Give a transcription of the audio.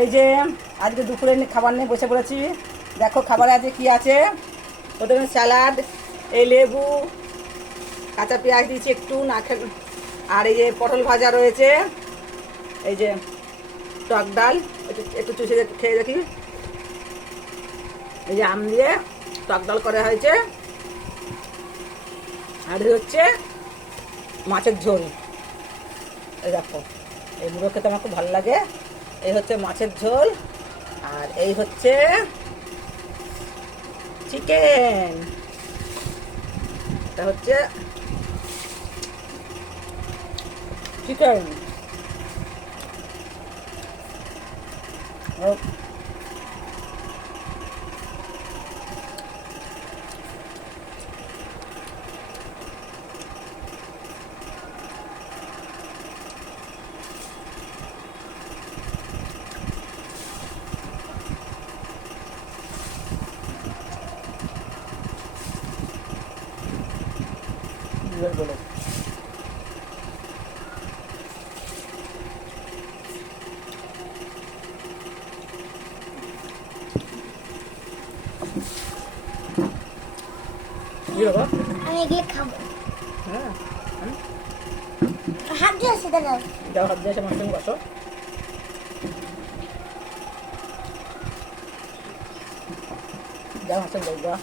এই যে আজকে দুপুরে খাবার নিয়ে বসে পড়েছি। দেখো খাবারে আজকে কি আছে। প্রথমে স্যালাড, এই লেবু, কাঁচা পেঁয়াজ দিয়েছি একটু না খেলে, আর এই যে পটল ভাজা রয়েছে, এই যে টক ডাল একটু একটু চুষে খেয়ে দেখি। এই যে আম দিয়ে টক ডাল করা হয়েছে, আর হচ্ছে মাছের ঝোল। এই দেখো, এই মুড়ো খেতে আমার খুব ভালো লাগে। এই হচ্ছে মাছের ঝোল, আর এই হচ্ছে চিকেন। এটা হচ্ছে চিকেন। বলে আমি এগুলো খাবো। হ্যাঁ, হাত দিয়ে আসে দাঁড়াও। যাও হাত দিয়ে এসে আমার সঙ্গে বসো। যাও আমার সঙ্গে যাও।